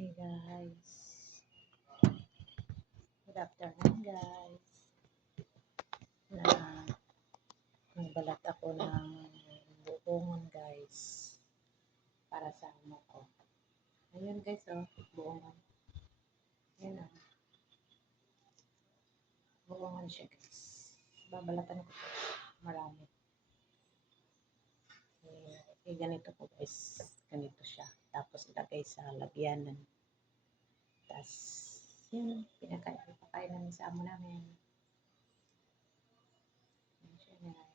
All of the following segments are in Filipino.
Hey guys, good afternoon guys. Na nagbalat ako ng buongon guys para sa amo ko. Ayun guys, oh, buongon. Ayun oh, buongon siya guys. Babalatan ko po. Marami. Ganito po guys. Ganito siya. Tapos ilagay sa lagyanan. Tapos, yun, pinakain namin sa amo namin. Ayun siya guys.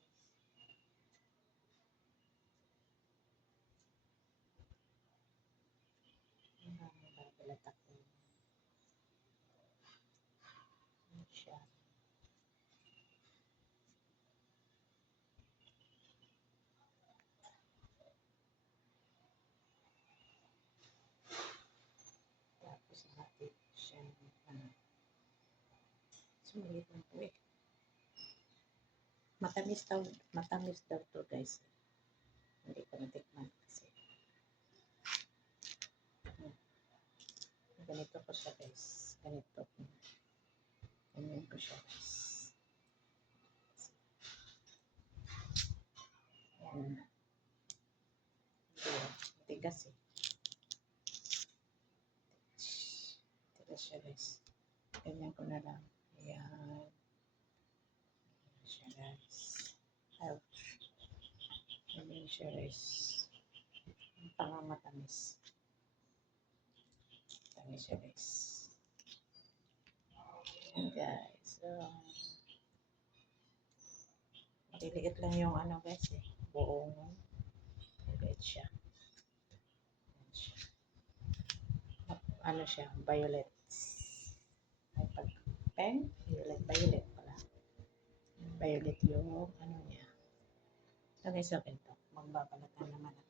Babalat ako. Ayun siya. Tapos natin siya. Sumalit lang po eh. Matamis daw to guys. Hindi ko natikman kasi. Ganito ko siya guys. Ganito. Ganyan ko siya guys. Yan. Tigas eh. Tigas siya guys. Ganyan ko na lang. Ayan. Ganyan siya guys. Ouch. Ganyan siya guys. Matamis. Matamis siya guys. Ayan guys. So, maliliit lang yung ano guys eh. Buong maliit siya. Ano siya, violet. Ay, pink, violet pala. Violet yung ano niya. So guys, okay to. Magbabalat na naman ako.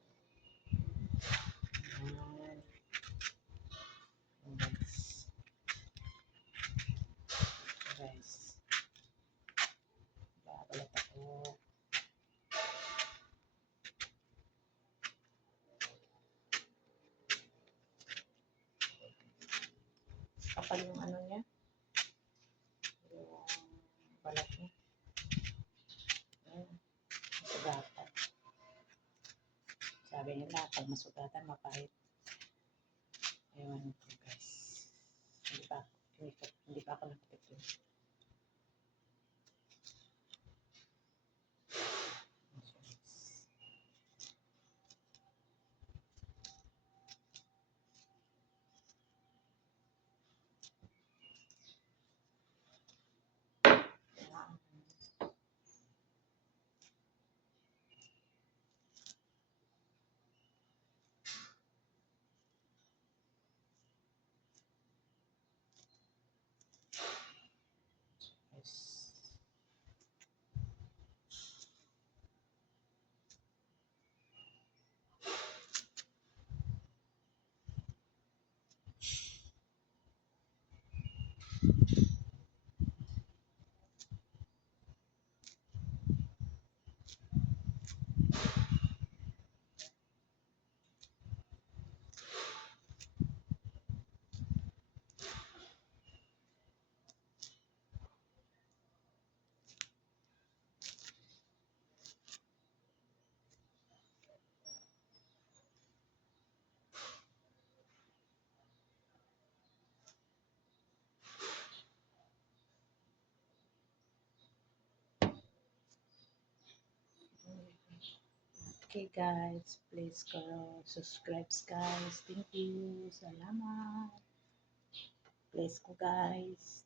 Ayan. Guys. Guys. Babalat ako. Kapal yung ano niya. Yung balat niya. Ayan. Masugatan. Sabi nila, pag masugatan, mapahit. Ewan ko guys. Hindi pa ako nakatikim. Okay guys, please go subscribe guys. Thank you. Salamat. Please ko guys.